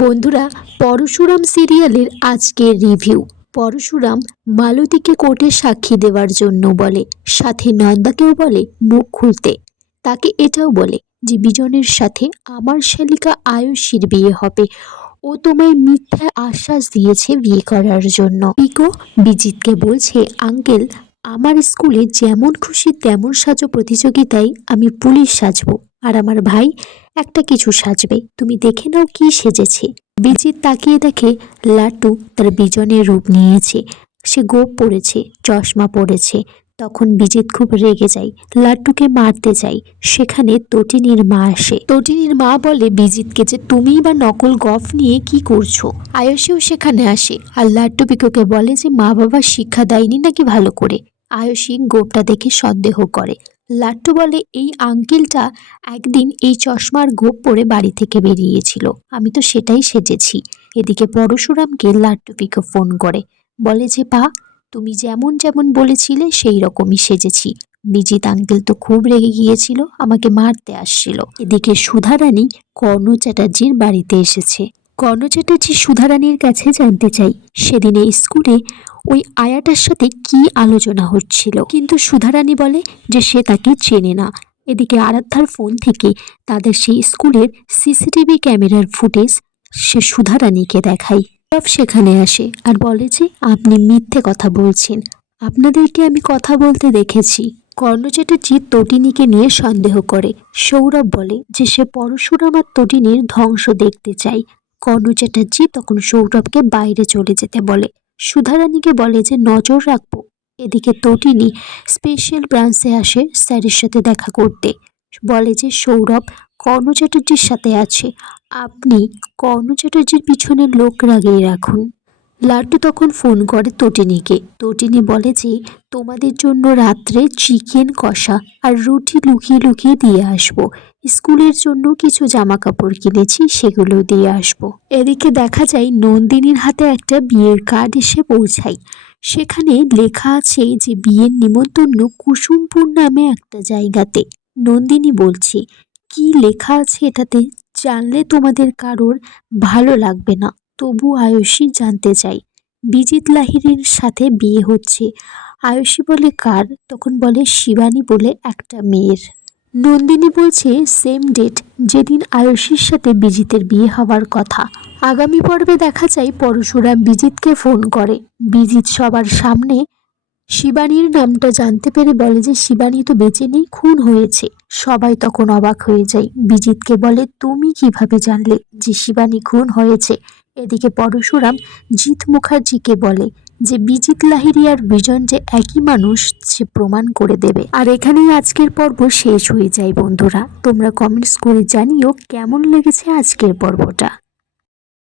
বন্ধুরা, পরশুরাম সিরিয়ালের আজকের রিভিউ। পরশুরাম মালতীকে কোর্টে সাক্ষী দেওয়ার জন্য বলে, সাথে নন্দাকেও বলে মুখ খুলতে। তাকে এটাও বলে যে বিজনের সাথে আমার শালিকা আয়ুষীর বিয়ে হবে। ও তোমায় মিথ্যা আশ্বাস দিয়েছে বিয়ে করার জন্য। পিকো বিজিতকে বলছে, আঙ্কেল, আমার স্কুলে যেমন খুশি তেমন সাজো প্রতিযোগিতায় আমি পুলিশ সাজবো, আর আমার ভাই একটা কিছু সাজবে, তুমি দেখে নাও কি সেজেছে। বিজিত তাকিয়ে দেখে লাট্টু তার বিজনের রূপ নিয়েছে। সে গোপ পরেছে, চশমা পরেছে। তখন বিজিত খুব রেগে যায়, লাট্টুকে মারতে যায়। সেখানে তটিনীর মা আসে। তটিনীর মা বলে বিজিতকে যে তুমিই বা নকল গফ নিয়ে কি করছো। আয়ুষীও সেখানে আসে, আর লাট্টু পিকুকে বলে যে মা বাবা শিক্ষা দেয়নি নাকি ভালো করে। আয়ুষী গোপটা দেখে সন্দেহ করে। লাট্টু বলে, এই আঙ্কেলটা একদিন এই চশমার গোপ পরে বাড়ি থেকে বেরিয়েছিল, আমি তো সেটাই সেজেছি। এদিকে পরশুরামকে লাট্টু পিকো ফোন করে, বলে যে পা, তুমি যেমন যেমন বলেছিলে সেই রকমই সেজেছি। বিজিত আঙ্কেল তো খুব রেগে গিয়েছিল, আমাকে মারতে আসছিল। এদিকে সুধারানী কর্ণ চ্যাটার্জির বাড়িতে এসেছে। কর্ণ চ্যাটার্জি সুধারানীর কাছে জানতে চাই সেদিনে স্কুলে ওই আয়াটার সাথে কি আলোচনা হচ্ছিল, কিন্তু সুধারানী বলে যে সে তাকে চেনে না। এদিকে আরাধ্যার ফোন থেকে তাদের সেই স্কুলের সিসিটিভি ক্যামেরার ফুটেজ সে সুধারানীকে দেখায়। সব সেখানে আসে আর বলে যে আপনি মিথ্যে কথা বলছেন, আপনাদেরকে আমি কথা বলতে দেখেছি। কর্ণ চ্যাটার্জি তটিনীকে নিয়ে সন্দেহ করে। সৌরভ বলে যে সে পরশুরাম আর তটিনীর ধ্বংস দেখতে চায়। কর্ণ চ্যাটার্জি তখন সৌরভকে বাইরে চলে যেতে বলে। সুধারানীকে বলে যে নজর রাখবো। এদিকে তটিনী স্পেশাল ব্রাঞ্চে আসে স্যারের সাথে দেখা করতে। বলে যে সৌরভ কর্ণ চ্যাটার্জির সাথে আছে, আপনি কর্ণ চ্যাটার্জির পিছনে লোক লাগিয়ে রাখুন। লাট্টু তখন ফোন করে তটিনীকে। তটিনী বলে যে তোমাদের জন্য রাত্রে চিকেন কষা আর রুটি লুকিয়ে লুকিয়ে দিয়ে আসবো। স্কুলের জন্য কিছু জামা কাপড় কিনেছি, সেগুলো দিয়ে আসবো। এদিকে দেখা যায় নন্দিনীর হাতে একটা বিয়ের কার্ড এসে পৌঁছায়। সেখানে লেখা আছে যে বিয়ের নিমন্ত্রণ কুসুমপুর নামে একটা জায়গাতে। নন্দিনী বলছে, কি লেখা আছে এটাতে জানলে তোমাদের কারোর ভালো লাগবে না, তবু আয়ুষী জানতে চাই। বিজিত লাহিড়ীর সাথে বিয়ে হচ্ছে। আয়ুষী বলে কার? তখন বলে শিবানী বলে একটা মেয়ের। নন্দিনী বলছে সেম ডেট যেদিন আয়ুষীর সাথে বিজিতের বিয়ে হওয়ার কথা। আগামী পর্বে দেখা যায় পরশুরাম বিজিতকে ফোন করে। বিজিত সবার সামনে শিবানীর নামটা জানতে পেরে বলে যে শিবানী তো বেঁচে নেই, খুন হয়েছে। সবাই তখন অবাক হয়ে যায়। বিজিতকে বলে, তুমি কিভাবে জানলে যে শিবানী খুন হয়েছে? এদিকে পরশুরাম জিৎ মুখার্জিকে বলে যে বিজিত লাহিড়ী আর বিজন যে একই মানুষ সে প্রমাণ করে দেবে। আর এখানেই আজকের পর্ব শেষ হয়ে যায়। বন্ধুরা, তোমরা কমেন্টস করে জানিও কেমন লেগেছে আজকের পর্বটা।